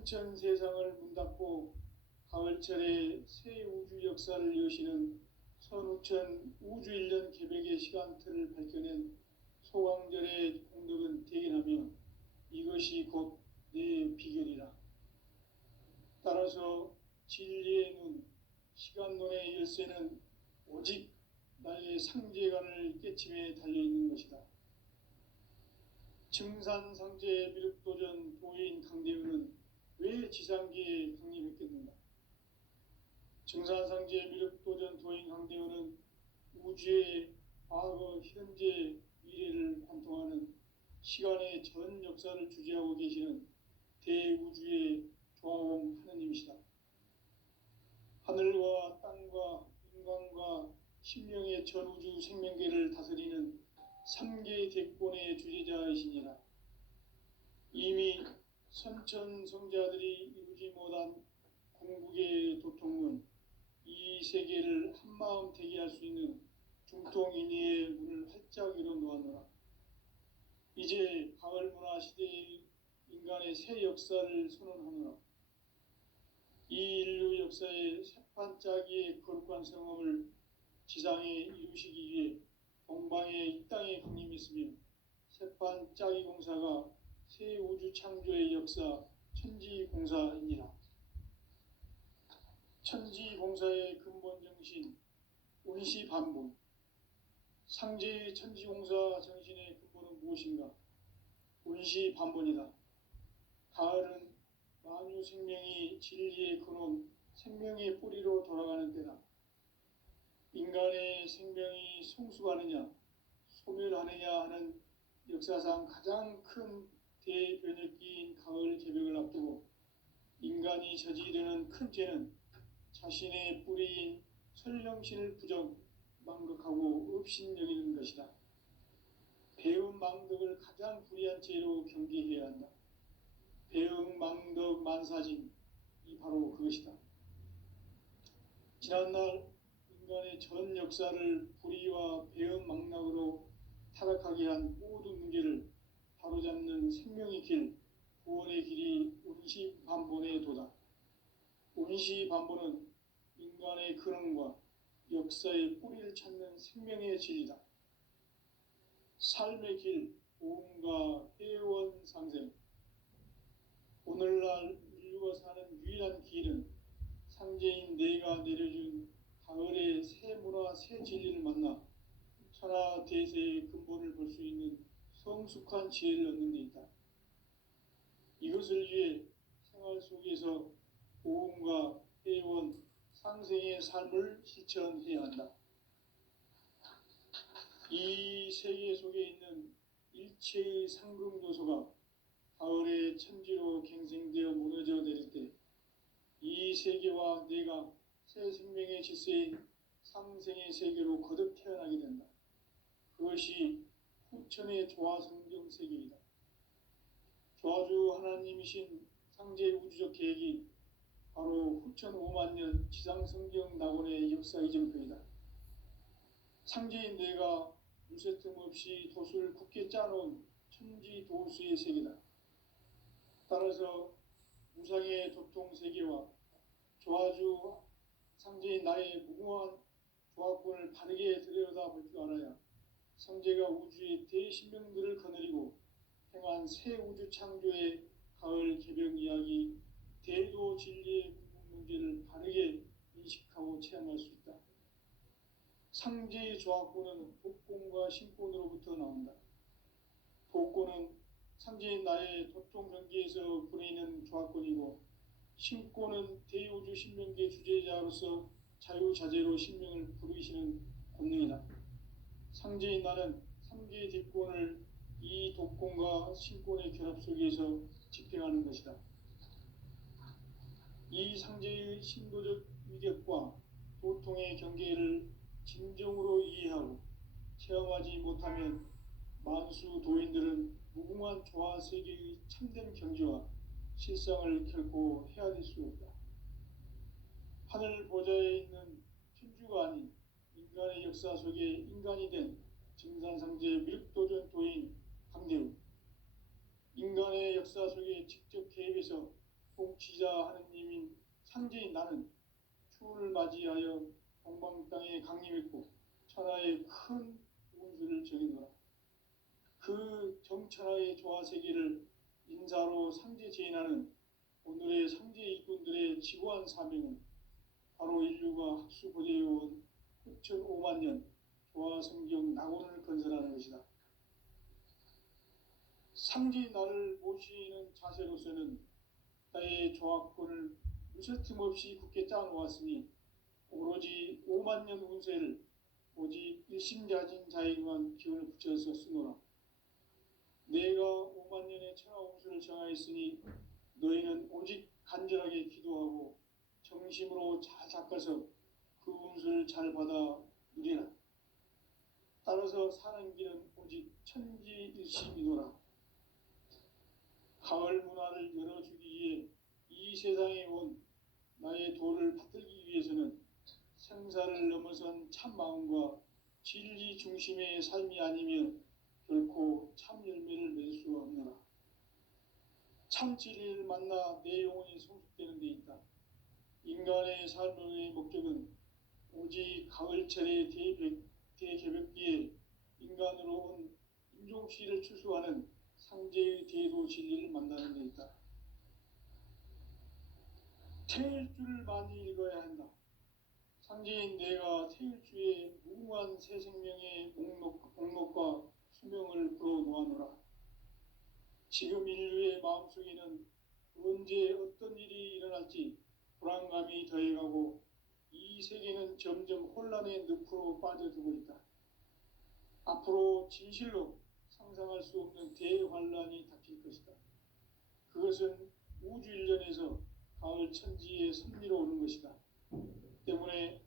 천천 세상을 문닫고 가을철에 새 우주 역사를 여시는 선우천 우주일년 개백의 시간틀을 밝혀낸 소강절의 공덕은 대견하며 이것이 곧 내 비결이라. 따라서 진리의 눈, 시간론의 열쇠는 오직 나의 상제관을 깨침에 달려있는 것이다. 증산상제 미륵도전 도인 강대우는 왜 지상계에 강림했겠는가? 증산상제 미륵도전 도인 강대우는 우주의 과거, 현재, 미래를 관통하는 시간의 전 역사를 주재하고 계시는 대우주의 조화원 하느님이시다. 하늘과 땅과 인간과 신명의 전우주 생명계를 다스리는 3개 대권의 주재자이시니라. 이미 선천성자들이 이루지 못한 궁극의 도통은 이 세계를 한마음 되게 할 수 있는 중통인의의 문을 활짝 열어 놓았노라. 이제 가을 문화 시대의 인간의 새 역사를 선언하노라. 이 인류 역사의 새판짜기의 거룩한 성험을 지상에 이루시기 위해 동방의 이 땅에 강림했으며 새판짜기 공사가 새 우주 창조의 역사 천지공사이니라. 천지공사의 근본 정신 운시반본. 상제의 천지공사 정신의 근본은 무엇인가? 운시반본이다. 가을은 만유 생명이 진리의 근원, 생명의 뿌리로 돌아가는 때다. 인간의 생명이 성숙하느냐, 소멸하느냐 하는 역사상 가장 큰 대변혁기인 가을 개벽을 앞두고 인간이 저지르는 큰 죄는 자신의 뿌리인 설령신을 망극하고 업신여기는 것이다. 배운 망덕을 가장 불의한 죄로 경계해야 한다. 배응 망덕 만사짐, 이 바로 그것이다. 지난날 인간의 전 역사를 불의와 배응 망락으로 타락하게 한 모든 문제를 바로잡는 생명의 길, 구원의 길이 운시반본의 도다. 운시반본은 인간의 근원과 역사의 뿌리를 찾는 생명의 진리다. 삶의 길, 보험과 회원 상생. 오늘날 인류가 사는 유일한 길은 상제인 내가 내려준 가을의 새 문화, 새 진리를 만나 천하 대세의 근본을 볼 수 있는 성숙한 지혜를 얻는 데 있다. 이것을 위해 생활 속에서 보험과 회원, 상생의 삶을 실천해야 한다. 이 세계 속에 있는 일체의 상금 요소가 가을의 천지로 갱생되어 무너져 내릴 때 이 세계와 내가 새 생명의 질서인 상생의 세계로 거듭 태어나게 된다. 그것이 후천의 조화성경 세계이다. 조화주 하나님이신 상제 우주적 계획이 바로 후천 5만 년 지상성경 낙원의 역사 이정표이다. 상제인 내가 물새틈 없이 도수를 굳게 짜놓은 천지도수의 세계다. 따라서 무상의 도통 세계와 조화주 상제인 나의 무궁한 조화권을 바르게 들여다볼 줄 알아야 상제가 우주의 대신명들을 거느리고 행한 새 우주 창조의 가을 개벽 이야기, 대도 진리의 궁극 문제를 바르게 인식하고 체험할 수 있다. 상제의 조화권은 독권과 신권으로부터 나온다. 독권은 상제인 나의 도통 경계에서 부리는 조화권이고, 신권은 대우주 신명계 주제자로서 자유자재로 신명을 부르시는 권능이다. 상제인 나는 3개의 뒷권을 이 독권과 신권의 결합 속에서 집행하는 것이다. 이 상제의 신도적 위력과 도통의 경계를 진정으로 이해하고 체험하지 못하면 만수 도인들은 무궁한 조화 세계의 참된 경지와 실상을 결코 헤아릴 수 없다. 하늘 보좌에 있는 천주가 아닌 인간의 역사 속에 인간이 된 증산상제 미륵도전 도인 강대우. 인간의 역사 속에 직접 개입해서 통치자 하느님인 상제인 나는 추를 맞이하여 동방 땅에 강림했고 천하의 큰 운수를 정해노라. 그 정천하의 조화세계를 인사로 상제 제인하는 오늘의 상제 일꾼들의 지고한 사명은 바로 인류가 학수고대해온 9,500만 년 조화성경 낙원을 건설하는 것이다. 상제인 나를 모시는 자세로서는 나의 조합권을 무쇠틈 없이 굳게 짜놓았으니 오로지 5만 년 운세를 오직 일심가진 자에게만 기운을 붙여서 쓰노라. 내가 5만 년의 천하 운수를 정하였으니 너희는 오직 간절하게 기도하고 정심으로 잘 닦아서 그 운수를 잘 받아 누리라. 따라서 사는 길은 오직 천지일심이노라. 가을 문화를 열어주기 위해 이 세상에 온 나의 도를 받들기 위해서는 생사를 넘어선 참 마음과 진리 중심의 삶이 아니면 결코 참 열매를 맺을 수 없노라. 참 진리를 만나 내 영혼이 성숙되는 데 있다. 인간의 삶의 목적은 오직 가을철의 대개벽기에 인간으로 온 인종시를 추수하는 상제의 대도 진리를 만나는 데 있다. 태일주를 많이 읽어야 한다. 상제인 내가 태일주의 무궁한 새 생명의 목록과 수명을 풀어놓아노라. 지금 인류의 마음속에는 언제 어떤 일이 일어날지 불안감이 더해가고 이 세계는 점점 혼란의 늪으로 빠져들고 있다. 앞으로 진실로 상상할 수 없는 대환란이 닥칠 것이다. 그것은 우주 일련에서 가을 천지의 섭리로 오는 것이다. 때문에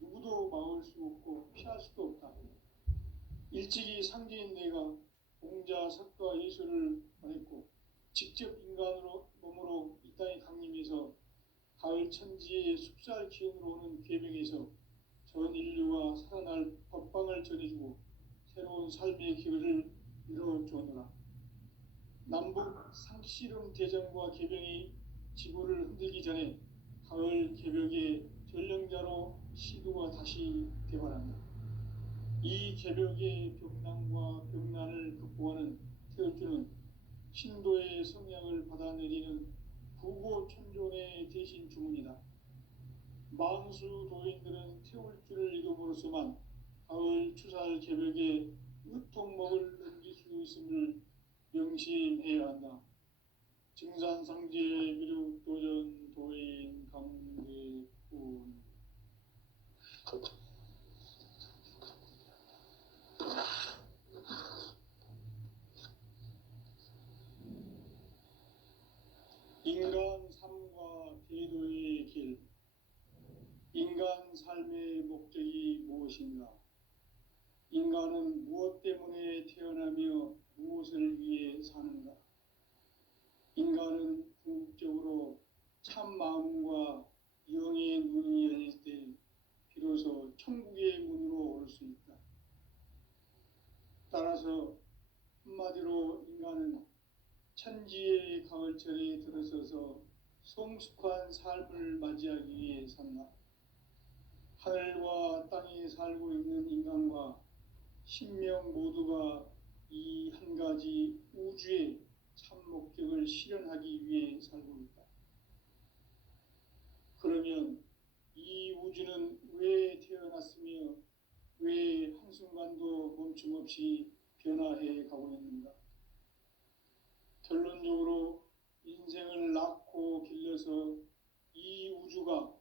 누구도 막을 수 없고 피할 수도 없다. 일찍이 상제인 내가 공자, 석가, 예수를 보냈고 직접 인간으로 몸으로 이 땅에 강림해서 가을 천지의 숲살 기운으로 오는 계명에서 전 인류와 살아날 법방을 전해주고 새로운 삶의 기회를 이뤄주노라. 남북 상씨름 대전과 계병이 지구를 흔들기 전에 가을 개벽의 전령자로 시도가 다시 개발한다. 이 개벽의 벽난과 벽난을 극복하는 태울주는 신도의 성향을 받아내리는 부고천존의 대신 주문이다. 만수 도인들은 태울주를 읽음으로써만 가을 추살 개벽에 으통목을 넘길 수 있음을 명심해야 한다. 증산상제 미륵도전 도인 강대군. 인간 삶과 대도의 길. 인간 삶의 목적이 무엇인가? 인간은 무엇 때문에 태어나며 무엇을 위해 사는가? 인간은 궁극적으로 참 마음과 영의 눈이 열릴 때 비로소 천국의 문으로 올 수 있다. 따라서 한마디로 인간은 천지의 가을철에 들어서서 성숙한 삶을 맞이하기 위해 산다. 하늘과 땅에 살고 있는 인간과 신명 모두가 이 한 가지 우주의 참 목적을 실현하기 위해 살고 있다. 그러면 이 우주는 왜 태어났으며 왜 한순간도 멈춤없이 변화해 가고 있는가? 결론적으로 인생을 낳고 길러서 이 우주가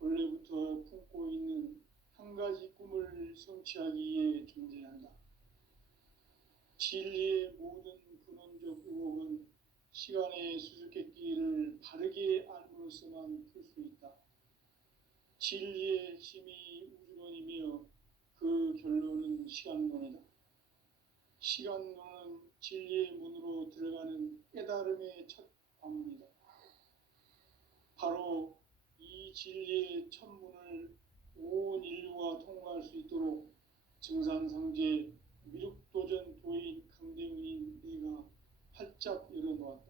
원래부터 품고 있는 한 가지 꿈을 성취하기 위해 존재한다. 진리의 모든 근원적 의혹은 시간의 수수께끼를 바르게 알므로써만 풀 수 있다. 진리의 핵심이 우주론이며 그 결론은 시간론이다. 시간론은 진리의 문으로 들어가는 깨달음의 첫 관문이다. 바로 이 진리의 첫 문을 온 인류가 통과할 수 있도록 증산상제 미륵도전 도인 강대문인 내가 활짝 열어놓았다.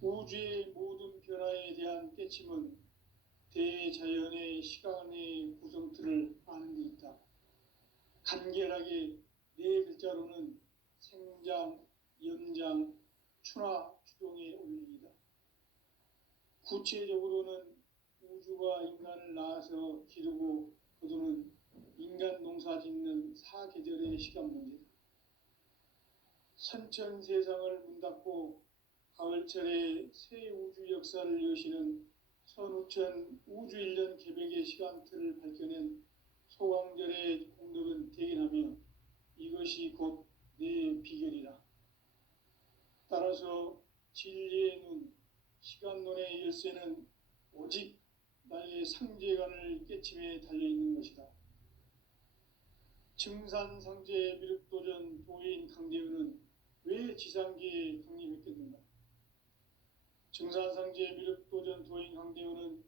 우주의 모든 변화에 대한 깨침은 대자연의 시간의 구성틀을 아는 데 있다. 간결하게 네 글자로는 생장, 연장, 추나 추동의 원리이다. 구체적으로는 우주가 인간을 낳아서 기르고 거두는 인간 농사 짓는 사계절의 시간 문제다. 선천 세상을 문 닫고 가을철에 새 우주 역사를 여시는 선우천 우주일년 개백의 시간틀을 밝혀낸 소강절의 공덕은 대견하며 이것이 곧 내 비결이라. 따라서 진리의 눈, 시간론의 열쇠는 오직 나의 상제관을 깨침에 달려있는 것이다. 증산상제 미륵도전 도인 강대현은 왜 지상계에 강림했겠는가? 증산상제 미륵도전 도인 강대현은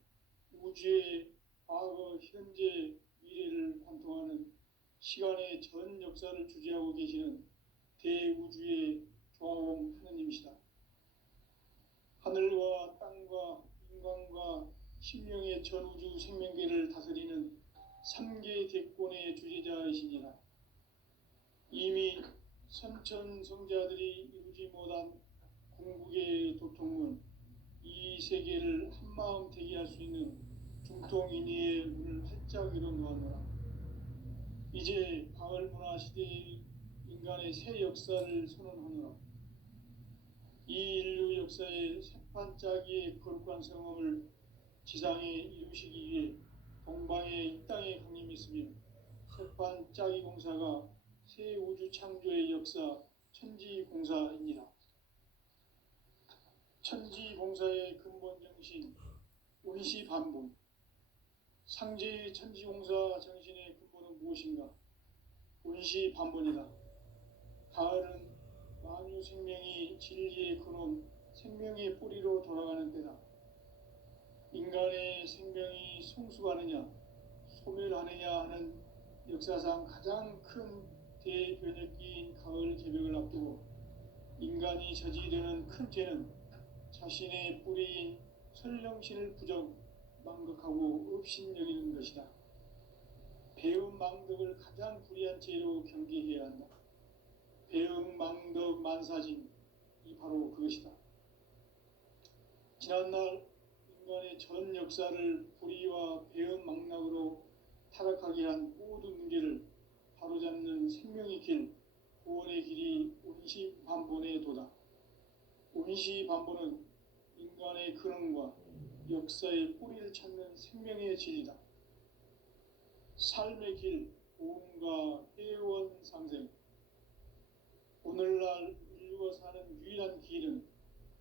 우주의 과거, 현재, 미래를 관통하는 시간의 전 역사를 주재하고 계시는 대우주의 조화원 하느님이시다. 하늘과 땅과 인간과 심령의 전우주 생명계를 다스리는 3계 대권의 주재자이시니라. 이미 선천성자들이 이루지 못한 궁극의 도통문, 이 세계를 한마음 되게 할 수 있는 중통인의의 문을 활짝 열어놓았노라. 이제 가을문화 시대의 인간의 새 역사를 선언하노라. 이 인류 역사의 새판짜기의 거룩한 성험을 지상에 이루시기 위해 동방의 이 땅에 강림했으며 새판짜기 공사가 새 우주 창조의 역사 천지공사이니라. 천지공사의 근본 정신 운시반본. 상제의 천지공사 정신의 근본은 무엇인가? 운시반본이다. 가을은 만유 생명이 진리의 근원, 생명의 뿌리로 돌아가는 때다. 인간의 생명이 성숙하느냐, 소멸하느냐 하는 역사상 가장 큰 대변혁기인 가을 개벽을 앞두고 인간이 저지르는 큰 죄는 자신의 뿌리인 설령신을 부정, 망극하고 업신여기는 것이다. 배움 망덕을 가장 불의한 죄로 경계해야 한다. 배움 망덕 만사진, 이 바로 그것이다. 지난날 인간의 전 역사를 불의와 배움 망락으로 타락하게 한 모든 문제를 바로잡는 생명의 길, 구원의 길이 운시반본의 도다. 운시반본은 인간의 근원과 역사의 뿌리를 찾는 생명의 진리다. 삶의 길, 보험과 회원 상생. 오늘날 인류가 사는 유일한 길은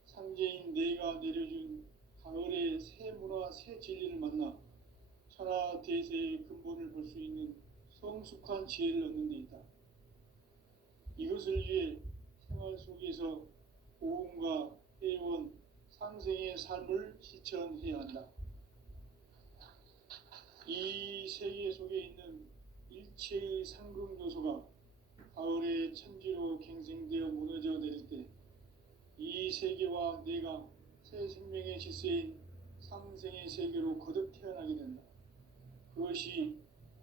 상제인 내가 내려준 가을의 새 문화, 새 진리를 만나 천하 대세의 근본을 볼 수 있는 성숙한 지혜를 얻는 데 있다. 이것을 위해 생활 속에서 보험과 회원, 상생의 삶을 실천해야 한다. 이 세계 속에 있는 일체의 상금 요소가 가을의 천지로 갱생되어 무너져 내릴 때 이 세계와 내가 새 생명의 질서인 상생의 세계로 거듭 태어나게 된다. 그것이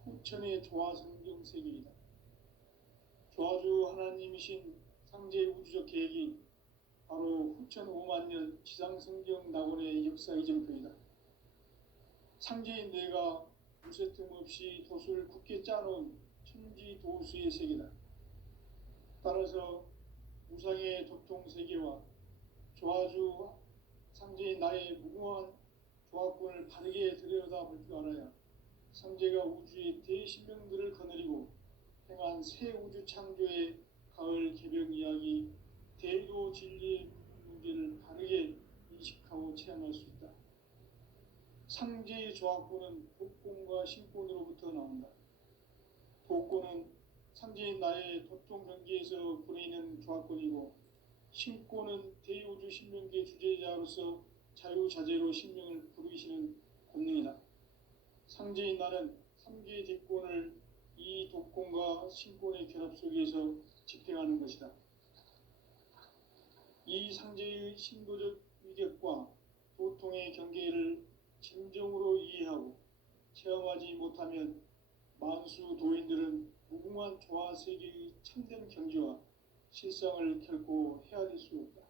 후천의 조화성경 세계이다. 조화주 하나님이신 상제 우주적 계획이 바로 후천 5만 년 지상성경 낙원의 역사 이정표이다. 상제인 내가 무쇠틈 없이 도수를 굳게 짜놓은 천지도수의 세계다. 따라서 무상의 도통 세계와 조화주 상제인 나의 무궁한 조합권을 바르게 들여다볼 줄 알아야 상제가 우주의 대신명들을 거느리고 행한 새 우주 창조의 가을 개벽 이야기, 대도 진리의 문제를 바르게 인식하고 체험할 수 있다. 상제의 조합권은 복권과 신권으로부터 나온다. 복권은 상제인 나의 도통 경계에서 보내는 조합권이고, 신권은 대우주 신명계 주제자로서 자유자재로 신명을 부르시는 권능이다. 상제인 나는 3개 대권을 이 독권과 신권의 결합 속에서 집행하는 것이다. 이 상제의 신도적 유격과 도통의 경계를 진정으로 이해하고 체험하지 못하면 만수 도인들은 무궁한 조화 세계의 참된 경지와 실상을 결코 헤아릴 수 없다.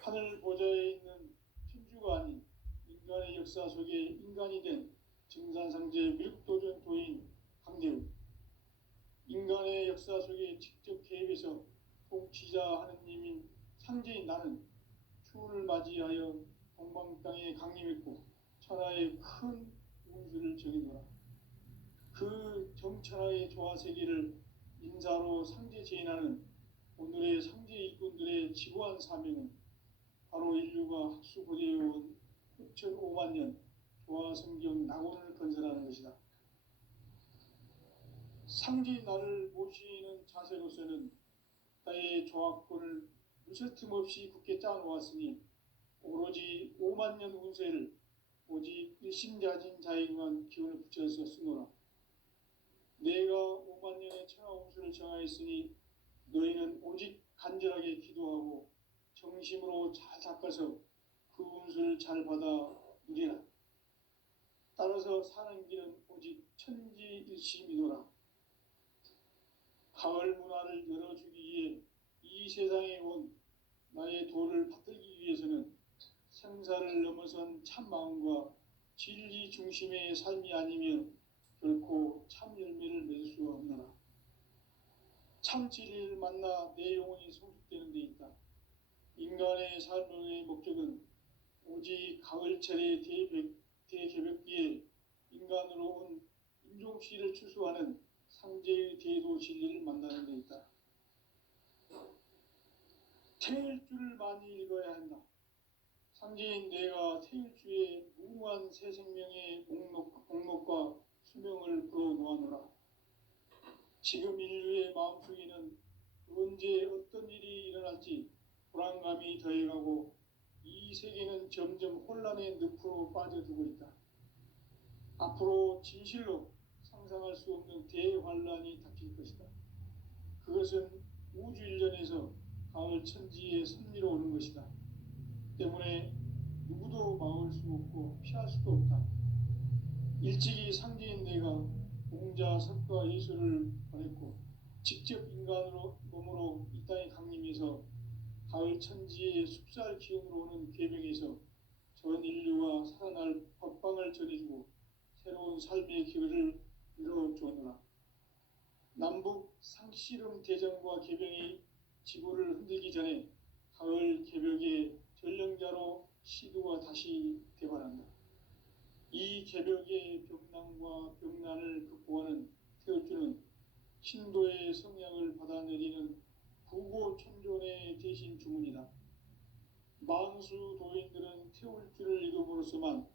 하늘 보좌에 있는 천주가 아닌 인간의 역사 속에 인간이 된 증산상제 밀국도전 도인 강대우, 인간의 역사 속에 직접 개입해서 통치자 하느님인 상제인 나는 추운을 맞이하여 동방 땅에 강림했고 천하의 큰 운수를 정해놓아 그 정천하의 조화 세계를 인사로 상제 제인하는 오늘의 상제 일꾼들의 지구한 사명은 바로 인류가 학수고대해온 6,500만 년 조화성경 낙원을 건설하는 것이다. 상제인 나를 모시는 자세로서는 나의 조합권을 무설 틈 없이 굳게 짜놓았으니 오로지 5만 년 운세를 오직 일심자진 자에게만 기운을 붙여서 쓰노라. 내가 5만 년의 천하 운수를 정하였으니 너희는 오직 간절하게 기도하고 정심으로 잘 닦아서 그 운수를 잘 받아 누리라. 따라서 사는 길은 오직 천지일심이노라. 가을 문화를 열어주기 위해 이 세상에 온 나의 도를 받들기 위해서는 생사를 넘어선 참 마음과 진리 중심의 삶이 아니면 결코 참 열매를 맺을 수 없노라. 참 진리를 만나 내 영혼이 성숙되는 데 있다. 인간의 삶의 목적은 오직 가을철의 대개벽기에 인간으로 온 인종시를 추수하는 상제의 대도 진리를 만나는 데 있다. 태일주를 많이 읽어야 한다. 상제인 내가 태일주의 무궁한 새 생명의 목록과 수명을 불어놓아노라. 지금 인류의 마음속에는 언제 어떤 일이 일어날지 불안감이 더해가고 이 세계는 점점 혼란의 늪으로 빠져들고 있다. 앞으로 진실로 상상할 수 없는 대환란이 닥칠 것이다. 그것은 우주 일전에서 가을 천지에 선미로 오는 것이다. 때문에 누구도 막을 수 없고 피할 수도 없다. 일찍이 상제인 내가 공자, 석가, 예수를 보냈고 직접 인간으로 몸으로 이 땅에 강림해서 가을 천지의 숲살 기운으로 오는 궤병에서 전 인류와 살아날 법방을 전해주고 새로운 삶의 기회를 이뤄주었노라. 남북 상씨름 대전과 개병이 지구를 흔들기 전에 가을 개벽의 전령자로 시도가 다시 개발한다. 이 개벽의 벽난과 벽난을 극복하는 태울주는 신도의 성향을 받아내리는 부고천존의 대신 주문이다. 만수 도인들은 태울주를 읽음으로써만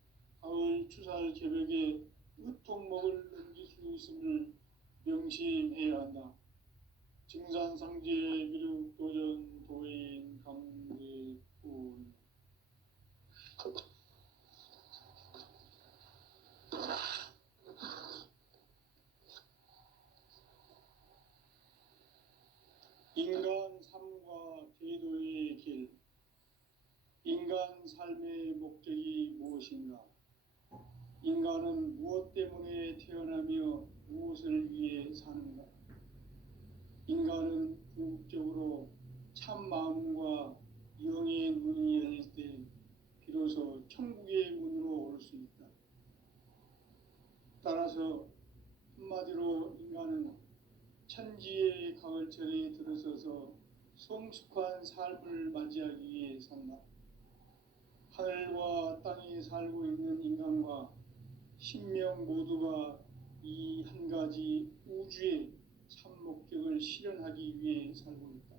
가을 추살 개벽에 으통목을 넘길 수 있음을 명심해야 한다. 증산상제 미륵도전 도인 강대훈. 인간 삶과 제도의 길. 인간 삶의 목적이 무엇인가? 인간은 무엇 때문에 태어나며 무엇을 위해 사는가? 인간은 궁극적으로 참 마음과 영의 문이 열릴 때 비로소 천국의 문으로 올 수 있다. 따라서 한마디로 인간은 천지의 가을철에 들어서서 성숙한 삶을 맞이하기 위해 산다. 하늘과 땅에 살고 있는 인간과 신명 모두가 이 한 가지 우주의 참 목적을 실현하기 위해 살고 있다.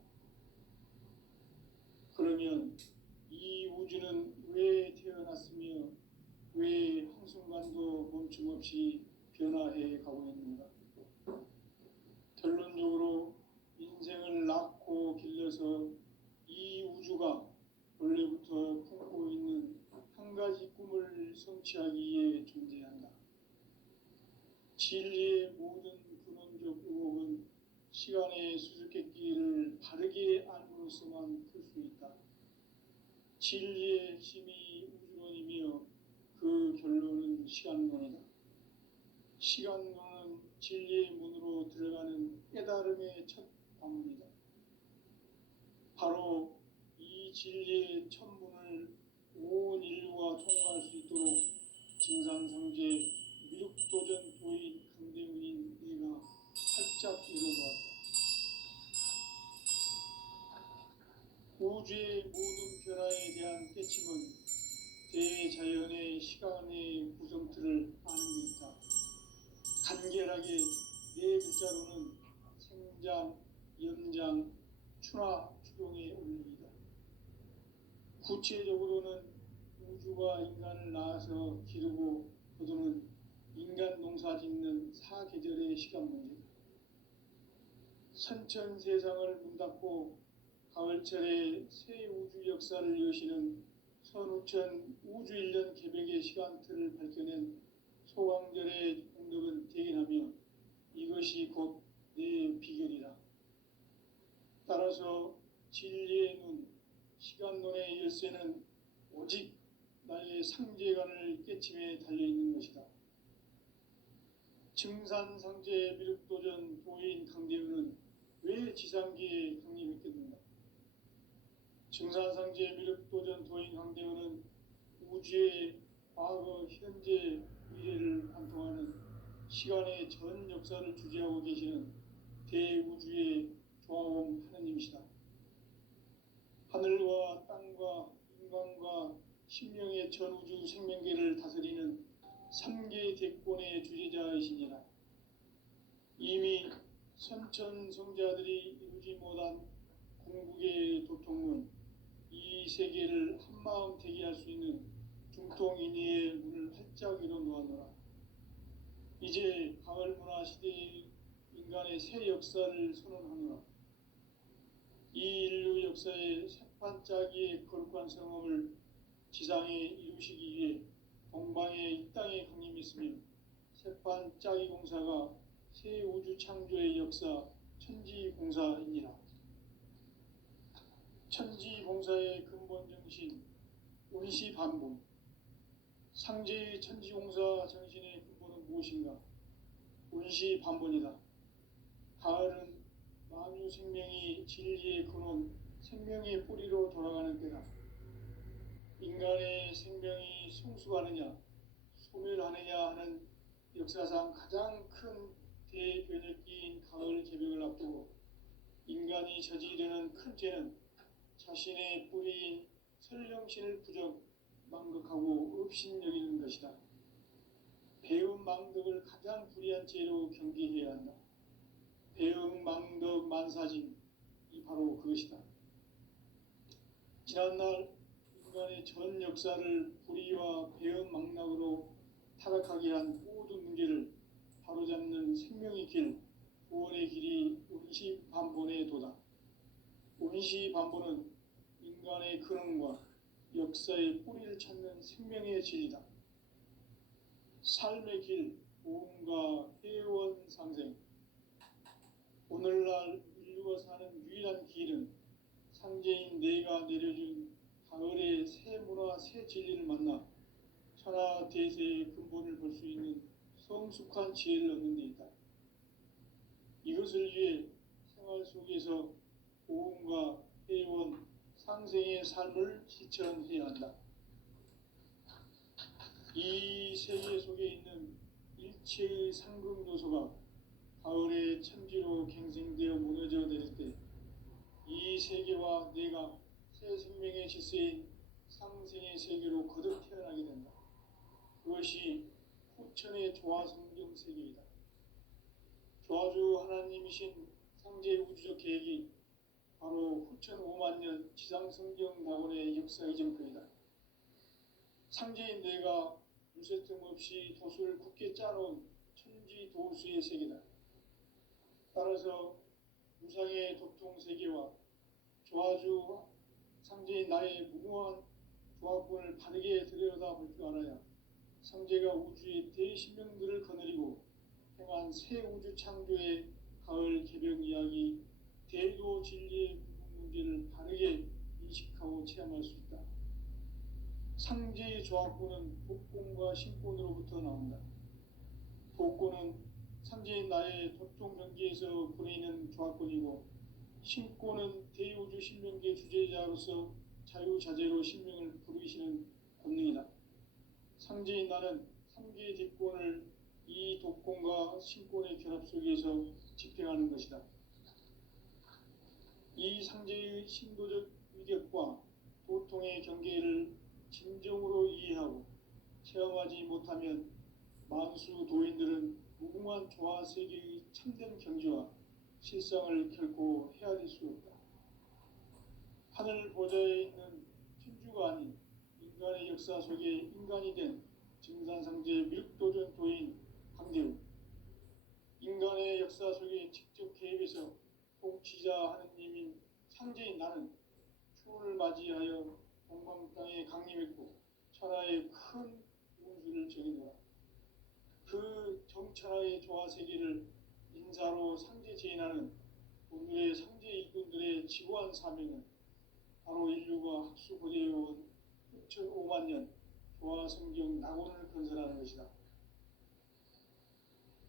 그러면 이 우주는 왜 태어났으며 왜 한순간도 멈춤없이 변화해 가고 있는가? 결론적으로 인생을 낳고 길러서 이 우주가 원래부터 품고 있는 한 가지 꿈을 성취하기 위해 존재한다. 진리의 모든 근원적 의혹은 시간의 수수께끼를 바르게 알므로써만 풀 수 있다. 진리의 핵심이 우주론이며 그 결론은 시간론이다. 시간론은 진리의 문으로 들어가는 깨달음의 첫 방문이다. 바로 이 진리의 첫 문을 온 인류가 통과할 수 있도록 증산상제 미륵도전 도인 강대문인 내가 활짝 열어놓았다. 우주의 모든 변화에 대한 깨침은 대자연의 시간의 구성틀을 아는 데 있다. 간결하게 네 글자로는 생장, 연장, 추나 추동의 원리이다. 구체적으로는 우주가 인간을 낳아서 기르고 거두는 인간 농사 짓는 사계절의 시간 문제다. 선천 세상을 문닫고 가을철에 새 우주 역사를 여시는 선우천 우주 1년 개백의 시간틀을 밝혀낸 소강절의 공덕은 대견하며 이것이 곧 내 비결이라. 따라서 진리의 눈, 시간론의 열쇠는 오직 나의 상제관을 깨침에 달려있는 것이다. 증산상제 미륵도전 도인 강대우는 왜 지상기에 강림했겠는가? 증산상제 미륵도전 도인 강대우는 우주의 과거, 현재, 미래를 관통하는 시간의 전 역사를 주재하고 계시는 대우주의 조화원 하느님이시다. 하늘과 땅과 인간과 신명의 전우주 생명계를 다스리는 3개 대권의 주재자이시니라. 이미 선천성자들이 이루지 못한 궁극의 도통문, 이 세계를 한마음 대기할 수 있는 중통인의의 문을 활짝 열어놓았노라. 이제 가을문화 시대의 인간의 새 역사를 선언하노라. 이 인류 역사의 새판짜기의 거룩한 성험을 지상에 이루시기 위해 동방의 이 땅에 강림했으며 새판짜기 공사가 새 우주 창조의 역사 천지공사이니라. 천지공사의 근본 정신 운시반본. 상제의 천지공사 정신의 근본은 무엇인가? 운시반본이다. 가을은 만유 생명이 진리의 근원, 생명의 뿌리로 돌아가는 때다. 인간의 생명이 성숙하느냐, 소멸하느냐 하는 역사상 가장 큰 대변혁기인 가을 개벽을 앞두고 인간이 저지르는 큰 죄는 자신의 뿌리인 설령신을 부정, 망극하고 업신여기는 것이다. 배움 망덕을 가장 불의한 죄로 경계해야 한다. 배움 망덕 만사진, 이 바로 그것이다. 지난날 인간의 전 역사를 불의와 배움 망락으로 타락하게 한 모든 문제를 바로잡는 생명의 길, 구원의 길이 운시반본의 도다. 운시반본은 인간의 근원과 역사의 뿌리를 찾는 생명의 진리다. 삶의 길, 보험과 회원 상생. 오늘날 인류가 사는 유일한 길은 상제인 내가 내려준 가을의 새 문화, 새 진리를 만나 천하 대세의 근본을 볼 수 있는 성숙한 지혜를 얻는 데 있다. 이것을 위해 생활 속에서 보험과 회원, 상생의 삶을 실천해야 한다. 이 세계 속에 있는 일체의 상금 요소가 가을의 천지로 갱생되어 무너져 내릴 때 이 세계와 내가 새 생명의 질서인 상생의 세계로 거듭 태어나게 된다. 그것이 후천의 조화성경 세계이다. 조화주 하나님이신 상제 우주적 계획이 바로 후천 5만 년 지상성경 낙원의 역사 이전거이다. 상제인 내가 무쇠 틈 없이 도수를 굳게 짜놓은 천지 도수의 세계다. 따라서 무상의 도통 세계와 조화주 상제인 나의 무모한 조합권을 바르게 들여다볼 줄 알아야 상제가 우주의 대신명들을 거느리고 행한 새 우주 창조의 가을 개벽 이야기, 대도 진리의 문제를 바르게 인식하고 체험할 수 있다. 상제의 조합구는 독곤과 신곤으로부터 나온다. 독곤은 상제인 나의 독종 경기에서 부르는 조합권이고, 신곤은 대우주 신명기의 주제자로서 자유자재로 신명을 부르시는 권능이다. 상제인 나는 상계의 뒷권을 이 독권과 신권의 결합 속에서 집행하는 것이다. 이 상제의 신도적 위력과 도통의 경계를 진정으로 이해하고 체험하지 못하면 만수 도인들은 무궁한 조화 세계의 참된 경지와 실상을 결코 헤아릴 수 없다. 하늘 보좌에 있는 천주가 아닌 인간의 역사 속에 인간이 된 증산상제 미륵도전 도인 강대우, 인간의 역사 속에 직접 개입해서 통치자 하느님인 상제인 나는 추운을 맞이하여 동방 땅에 강림했고 천하의 큰 운수를 정해놓아 그 정천하의 조화 세계를 인사로 상제 제인하는 오늘의 상제 일꾼들의 지고한 사명은 바로 인류가 학수고대해온 6,500만 년 조화 성경 낙원을 건설하는 것이다.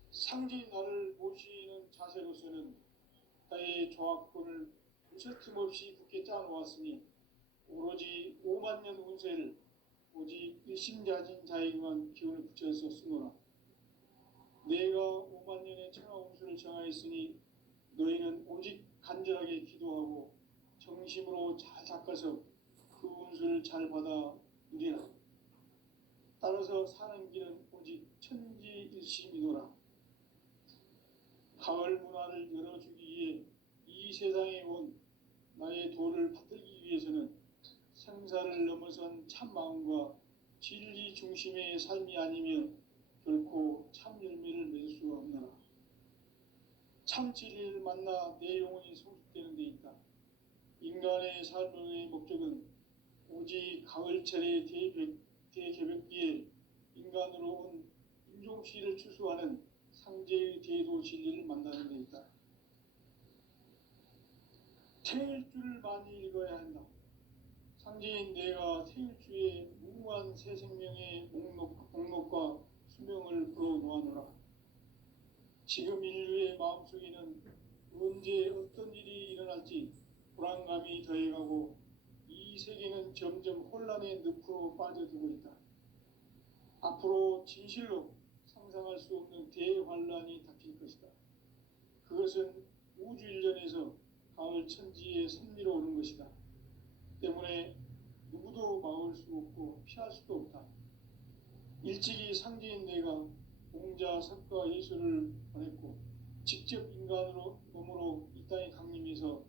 상제인 나를 모시는 자세로서는 나의 조합권을 무쇠틈 없이 굳게 짜놓았으니 오로지 5만 년 운세를 오직 일심자진 자에게만 기운을 붙여서 쓰노라. 내가 5만 년의 천하 운수를 정하였으니 너희는 오직 간절하게 기도하고 정심으로 잘 닦아서 그 운수를 잘 받아 누리라. 따라서 사는 길은 오직 천지일심이노라. 가을 문화를 열어주기 위해 이 세상에 온 나의 도를 받들기 위해서는 생사를 넘어선 참 마음과 진리 중심의 삶이 아니면 결코 참 열매를 맺을 수가 없노라. 참 진리를 만나 내 영혼이 성숙되는 데 있다. 인간의 삶의 목적은 오직 가을철의 대개벽기에 인간으로 온 인종시를 추수하는 상제의 대도 진리를 만나는 데 있다. 태일주를 많이 읽어야 한다. 상제인 내가 태일주의 무궁한 새 생명의 목록과 수명을 불어놓아노라. 지금 인류의 마음속에는 언제 어떤 일이 일어날지 불안감이 더해가고 이 세계는 점점 혼란의 늪으로 빠져들고 있다. 앞으로 진실로 상상할 수 없는 대환란이 닥칠 것이다. 그것은 우주 일련에서 가을 천지의 섭리로 오는 것이다. 때문에 누구도 막을 수 없고 피할 수도 없다. 일찍이 상제인 내가 공자, 석가, 예수를 보냈고 직접 인간으로 몸으로 이 땅에 강림해서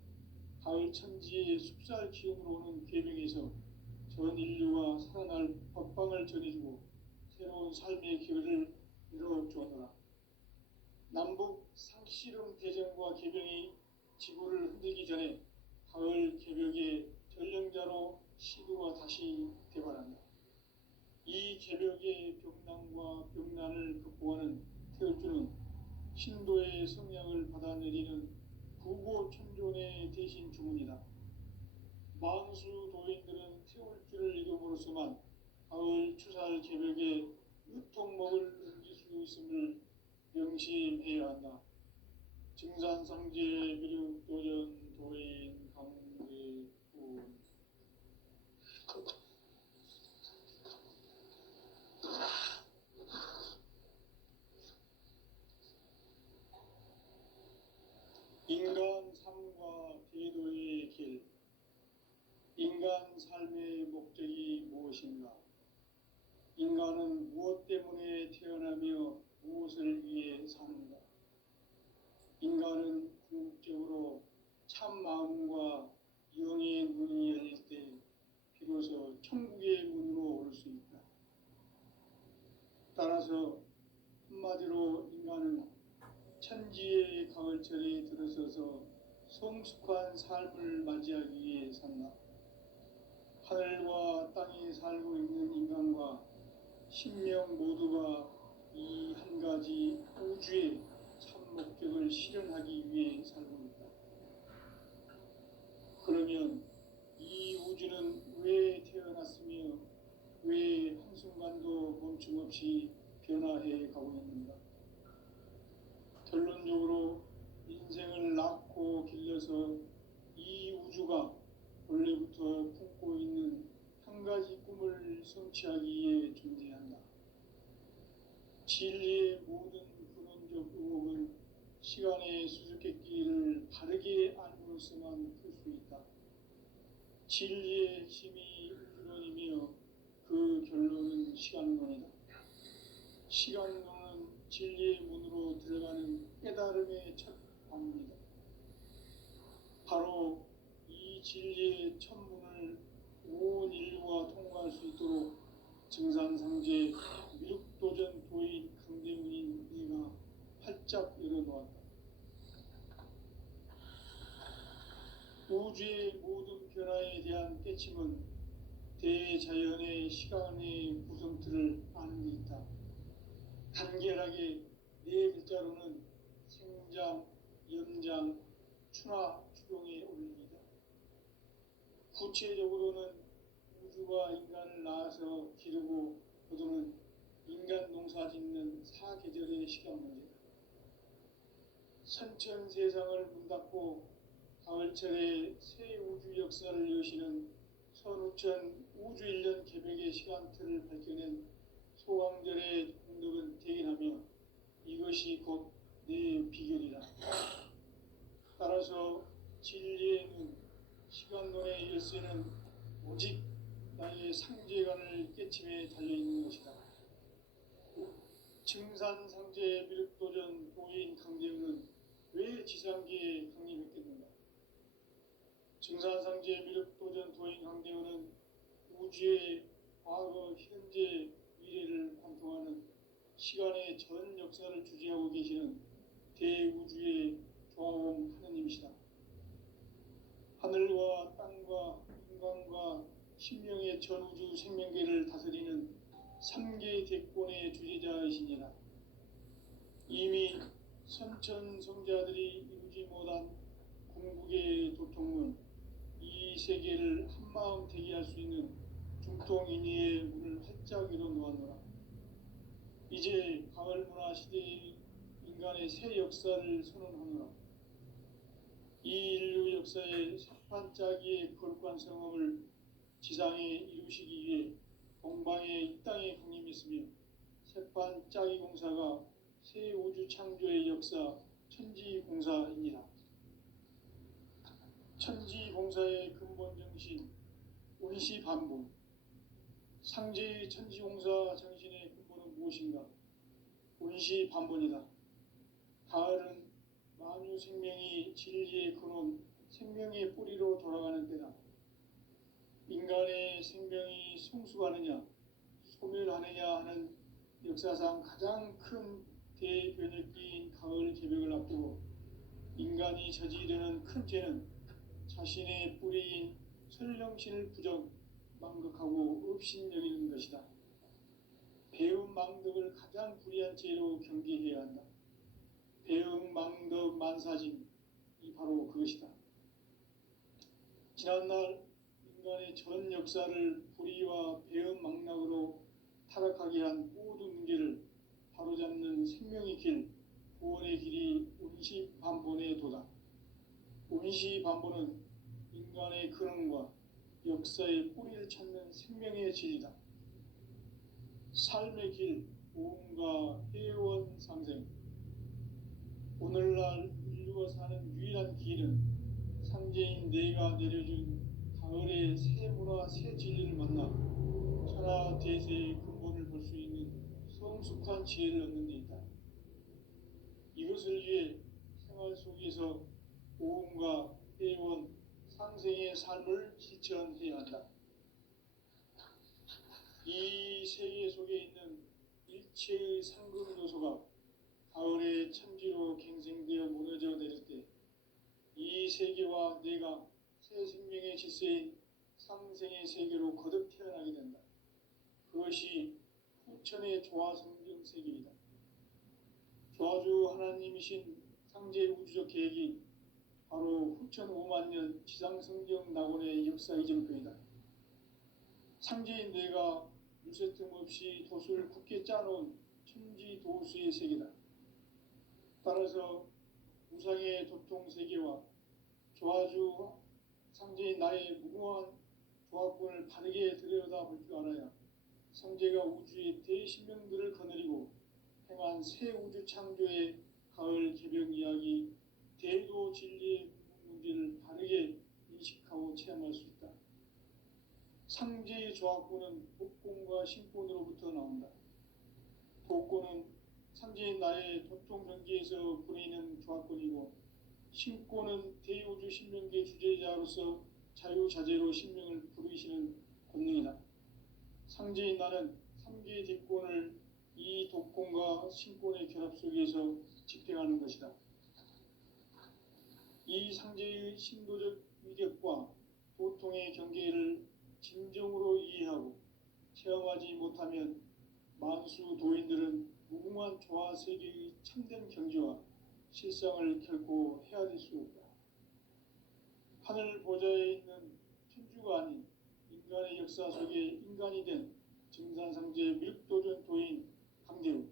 가을 천지의 숲살 기운으로 오는 계명에서 전 인류가 살아날 법방을 전해주고 새로운 삶의 길을 이루어주었노라. 남북 상씨름 대전과 개병이 지구를 흔들기 전에 가을 개벽의 전령자로 시도가 다시 되발한다. 이 개벽의 병난과 병난을 극복하는 태울주는 신도의 성량을 받아내리는 구고천존의 대신 주문이다. 만수 도인들은 태울주를 이름으로서만 가을 추살 개벽에 유통목을 옮길 수 있음을 명심해야 한다. 증산상제 미륵도전 도인 강대훈. 인간 삶과 제도의 길. 인간 삶의 목적이 무엇인가? 인간은 무엇 때문에 태어나며 무엇을 위해 사는가? 인간은 궁극적으로 참 마음과 영의 문이 열릴 때 비로소 천국의 문으로 올 수 있다. 따라서 한마디로 인간은 천지의 가을철에 들어서서 성숙한 삶을 맞이하기 위해 산다. 하늘과 땅에 살고 있는 인간과 신명 모두가 이 한 가지 우주의 참 목적을 실현하기 위해 살고 있다. 그러면 이 우주는 왜 태어났으며 멈춤 없이 변화해 가고 있는가. 결론적으로 인생을 낳고 길러서 이 우주가 원래부터 품고 있는 한 가지 꿈을 성취하기 위해 존재한다. 진리의 모든 근원적 의혹은 시간의 수수께끼를 바르게 알고서만 풀 수 있다. 진리의 핵심이 우주론이며 그 결론은 시간론이다. 시간론은 진리의 문으로 들어가는 깨달음의 첫 관문이다. 바로 이 진리의 첫 문을 온 인류가 통과할 수 있도록 증산상제 미륵도전 도인 강대문인 네가 활짝 열어놓았다. 우주의 모든 변화에 대한 깨침은 대자연의 시간의 구성틀을 아는 데 있다. 간결하게 네 글자로는 생장, 연장, 추나 추동의 원리이다. 구체적으로는 우주가 인간을 낳아서 기르고 거두는 인간 농사 짓는 사계절의 시간 문제다. 선천 세상을 문 닫고 가을철에 새 우주 역사를 여시는 선우천 우주 1년 개백의 시간틀을 밝혀낸 소강절의 공덕은 대견하며 이것이 곧 내 비결이라. 따라서 진리의 눈, 시간론의 열쇠는 오직 나의 상제관을 깨침에 달려있는 것이다. 증산상제 미륵도전 도인 강대우는 왜 지상계에 강림했겠는가? 증산상제 미륵도전 도인 강대우는 우주의 과거, 현재, 미래를 관통하는 시간의 전 역사를 주재하고 계시는 대우주의 조화옴 하느님이시다. 하늘과 땅과 인간과 신명의 전우주 생명계를 다스리는 3개 대권의 주재자이시니라. 이미 선천성자들이 이루지 못한 궁극의 도통문, 이 세계를 한마음 대기할 수 있는 중통인의의 문을 활짝 열어놓았노라. 이제 가을문화 시대의 인간의 새 역사를 선언하노라. 이 인류 역사의 석판짜기의 거룩한 성험을 지상에 이루시기 위해 동방의 이 땅에 강림했으며 석판짜기 공사가 새 우주 창조의 역사 천지공사이니라. 천지공사의 근본 정신 원시반복. 상제의 천지공사 정신의 근본은 무엇인가? 원시반본이다. 가을은 만유 생명이 진리의 근원, 생명의 뿌리로 돌아가는 때다. 인간의 생명이 성숙하느냐, 소멸하느냐 하는 역사상 가장 큰 대변혁기인 가을 개벽을 앞두고 인간이 저지르는 큰 죄는 자신의 뿌리인 설령신을 부정, 망극하고 업신여기는 것이다. 배움 망덕을 가장 불의한 죄로 경계해야 한다. 배움 망덕 만사짐이 바로 그것이다. 지난날 인간의 전 역사를 불의와 배움 망락으로 타락하게 한 모든 문제를 바로잡는 생명의 길, 구원의 길이 원시반본의 도다. 원시반본은 인간의 근원과 역사의 뿌리를 찾는 생명의 진리다. 삶의 길, 오음과 회원 상생. 오늘날 인류가 사는 유일한 길은 상제인 내가 내려준 가을의 새 문화 새 진리를 만나 천하 대세의 근본을 볼 수 있는 성숙한 지혜를 얻는 데 있다. 이것을 위해 생활 속에서 오음과 회원, 상생의 삶을 실천해야 한다. 이 세계 속에 있는 일체의 상금 요소가 가을의 천지로 갱생되어 무너져 내릴 때 이 세계와 내가 새 생명의 질서인 상생의 세계로 거듭 태어나게 된다. 그것이 후천의 조화성경 세계이다. 조화주 하나님이신 상제 우주적 계획이 바로 후천 5만 년 지상성경 낙원의 역사 이정표이다. 상제인 내가 유세 틈 없이 도수를 굳게 짜놓은 천지도수의 세계다. 따라서 우상의 도통 세계와 조화주 상제인 나의 무궁한 조합권을 바르게 들여다볼 줄 알아야 상제가 우주의 대신명들을 거느리고 행한 새 우주 창조의 가을 개벽 이야기, 대도 진리의 문제를 바르게 인식하고 체험할 수 있다. 상제의 조합권은 복권과 신권으로부터 나온다. 복권은 상제인 나의 도통 경계에서 보내는 조합권이고, 신권은 대우주 신명계 주제자로서 자유자재로 신명을 부르시는 권능이다. 상제인 나는 3개의 뒷권을 이 독권과 신권의 결합 속에서 집행하는 것이다. 이 상제의 신도적 위력과 도통의 경계를 진정으로 이해하고 체험하지 못하면 만수 도인들은 무궁한 조화 세계의 참된 경지와 실상을 결코 헤아릴 수 없다. 하늘 보좌에 있는 천주가 아닌 인간의 역사 속에 인간이 된 증산상제 밀도전 도인 강대우,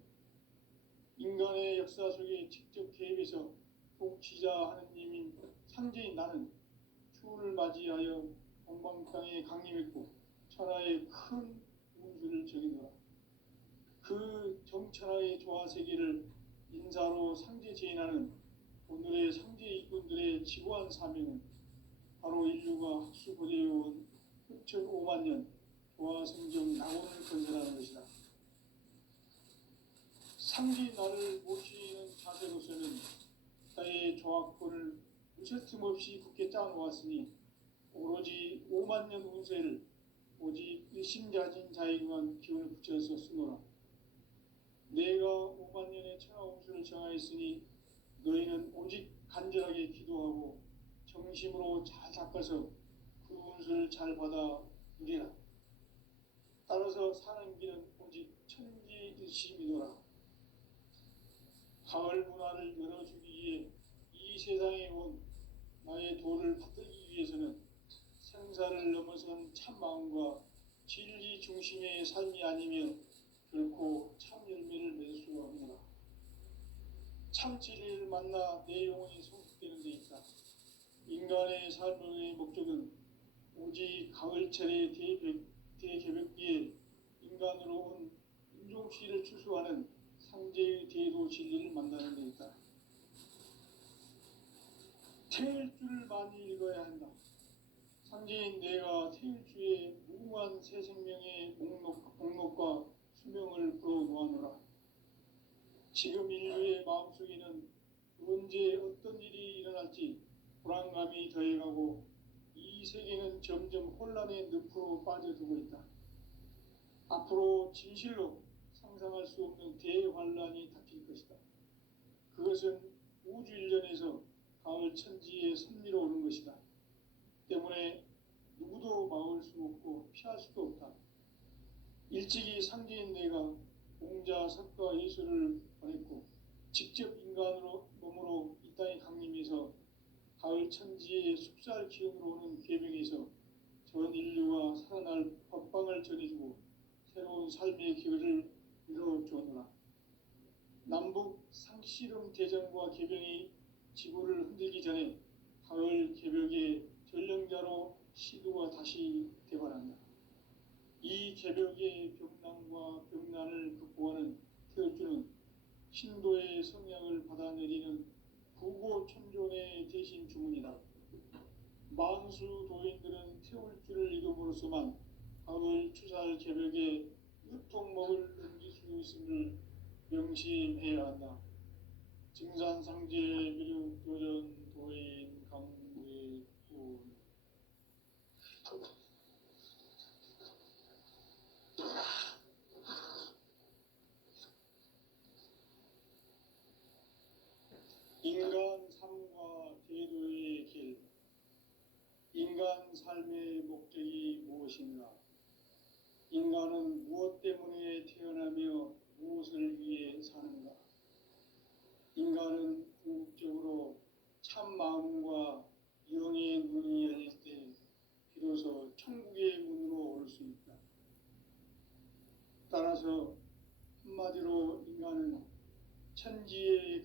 인간의 역사 속에 직접 개입해서 통치자 하느님인 상제인 나는 추운을 맞이하여 동방땅에 강림했고 천하의 큰 운수를 정해놓아 그 정천하의 조화세계를 인사로 상제 제인하는 오늘의 상제 일꾼들의 지고한 사명은 바로 인류가 학수고대해온 흑천 5만 년 조화성경 낙원을 건설하는 것이다. 상제인 나를 모시는 자세로서는 나의 조합권을 무쇠 틈 없이 굳게 짜놓았으니 오로지 5만 년 운세를 오직 일심자진 자에게만 기운을 붙여서 쓰노라. 내가 5만 년의 천하 운수를 정하였으니 너희는 오직 간절하게 기도하고 정심으로 잘 닦아서 그 운수를 잘 받아 누리라. 따라서 사는 길은 오직 천지일심이노라. 가을 문화를 열어주기 위해 이 세상에 온 나의 도를 받들기 위해서는 생사를 넘어선 참마음과 진리 중심의 삶이 아니면 결코 참 열매를 맺을 수가 없노라. 참 진리를 만나 내 영혼이 성숙되는 데 있다. 인간의 삶의 목적은 오직 가을철의 대개벽기에 인간으로 온 인종시를 추수하는 상제의 대도 진리를 만나는 데 있다. 태일주를 많이 읽어야 한다. 상제인 내가 태일주의 무궁한 새 생명의 목록과 수명을 불어놓아노라. 지금 인류의 마음속에는 언제 어떤 일이 일어날지 불안감이 더해가고 이 세계는 점점 혼란의 늪으로 빠져들고 있다. 앞으로 진실로 상상할 수 없는 대환란이 닥칠 것이다. 그것은 우주 일련에서 가을 천지의 섭리로 오는 것이다. 때문에 누구도 막을 수 없고 피할 수도 없다. 일찍이 상제인 내가 공자, 석가, 예수를 보냈고 직접 인간으로 몸으로 이 땅에 강림해서 가을 천지의 숲살 기운으로 오는 계명에서 전 인류가 살아날 법방을 전해주고 새로운 삶의 기회를 이뤄주었노라. 남북 상씨름 대전과 개병이 지구를 흔들기 전에 가을 개벽의 전령자로 시도가 다시 되관한다. 이 개벽의 병난과 병난을 극복하는 태울주는 신도의 성향을 받아내리는 구고천존의 대신 주문이다. 만수 도인들은 태울주를 읽음으로써만 가을 추살 개벽에 유통목을 넘길 수 있음을 명심해야 한다. 증산상제 미륵도전 도인 강대훈. 인간 삶과 제도의 길. 인간 삶의 목적이 무엇인가? 인간은 무엇 때문에 태어나며 무엇을 위해 사는가? 인간은 궁극적으로 참 마음과 영의 문이 열릴 때 비로소 천국의 문으로 올 수 있다. 따라서 한마디로 인간은 천지의